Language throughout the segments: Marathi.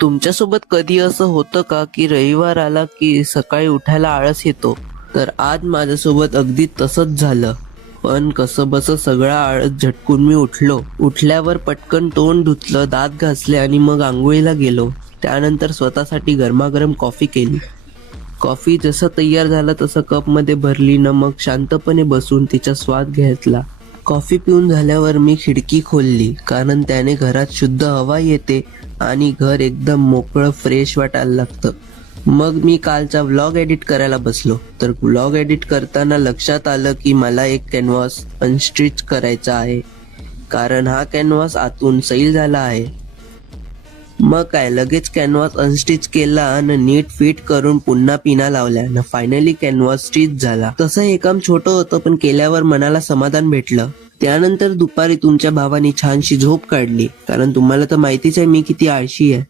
तुमच्यासोबत कधी असं होतं का की रविवार आला की सकाळी उठायला आळस येतो? तर आज माझ्यासोबत अगदी तसंच झालं. पण कसं बसं सगळा आळस झटकून मी उठलो. उठल्यावर पटकन तोंड धुतलं, दात घासले आणि मग आंघोळीला गेलो. त्यानंतर स्वतःसाठी गरमागरम कॉफी केली. कॉफी जसं तयार झालं तसं कपमध्ये भरली न मग शांतपणे बसून तिचा स्वाद घेतला. कॉफी पिऊन झाल्यावर मी खिडकी खोलली, कारण त्याने घरात शुद्ध हवा येते आणि घर एकदम मोकळं फ्रेश वाटायला लागतं. मग मी कालचा व्लॉग एडिट करायला बसलो. तर व्लॉग एडिट करताना लक्षात आलं की मला एक कॅनव्हास अनस्टिच करायचा आहे, कारण हा कॅनव्हास आतून सैल झाला आहे. मग काय, लगेच कॅनव्हास अनस्टिच केला आणि नीट फिट करून पुन्हा पिना लावल्या आणि फायनली कॅनव्हास स्टिच झाला. तसं हे काम छोटं होतं, पण केल्यावर मनाला समाधान भेटलं. त्यानंतर दुपारी तुमच्या भावाने छानशी झोप काढली, कारण तुम्हाला तर माहितीच आहे मी किती आळशी आहे.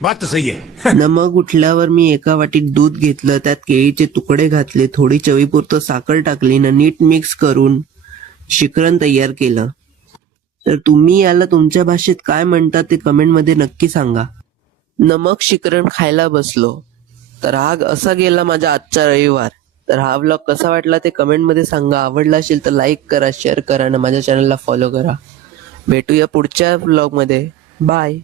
बात तो सही है. न मग उठल्यावर मी एका वाटीत दूध घेतलं, त्यात केळीचे तुकडे घातले, थोडी चवीपुरतं साखर टाकली न नीट मिक्स करून शिकरण तयार केलं. तर तुम्ही याला तुमच्या भाषेत काय म्हणतात ते कमेंटमध्ये नक्की सांगा. नमक शिकरण खायला बसलो. तर हा असा गेला माझा आजचा रविवार. तर हा व्लॉग कसा वाटला ते कमेंटमध्ये सांगा. आवडला असेल तर लाईक करा, शेअर करा आणि माझ्या चॅनलला फॉलो करा. भेटूया पुढच्या व्लॉगमध्ये. बाय.